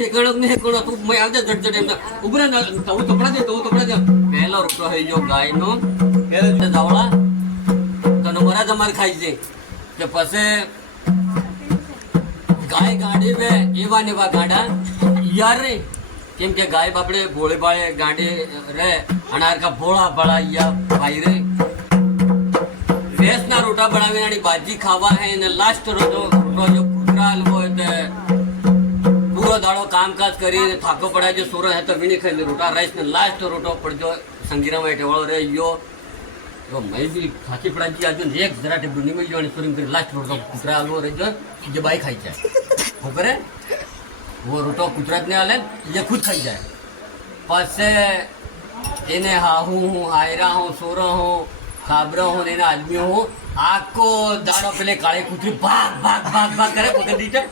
હેકડો ને હેકડો તું મેં આવજે જટ એમ ઉભરે ને તો તપડા દે પહેલો રોટલો હઈ જો ગાયનો દાવળા તો નંબરા તમારે ખાઈ છે કે પછી ગાય ગાડી બે એવા ને એવા ગાડા યાર રે કેમ કે ગાય બાપડે ભોળે ભાળે ગાડી રે અનાર કા ભોળા ભાળા યા ભાઈ રે ભેંસના રોટા બનાવીને ભાજી ખાવા હે ને લાસ્ટ રોટો જો કુતરાલ હોય તે પૂરો દાડો કામકાજ કરીને થાકો પડાય જો સોરો હે તો વીણી ખાઈને રોટા રાઈસ ને લાસ્ટ રોટો પડજો સંગીરામાં ટેવાળો રહે યો તો મેં બી થાકી પડાજી આજુ એક જરા ટેબલ નહીં મળી જવાની સોરી કરી લાસ્ટ રોટો કુતરાલ રહે જો જે બાઈ ખાઈ જાય શું કરે वो रोटो कुतरत ने आले ये खुद खाई जाए પછી એને હાહું હું હાયરા હું સોરો હું ખાબરો હું ને એના આદમી હું આખો દાડો પેલે કાળે કૂતરી ભાગ ભાગ ભાગ ભાગ કરે પકડી દીધે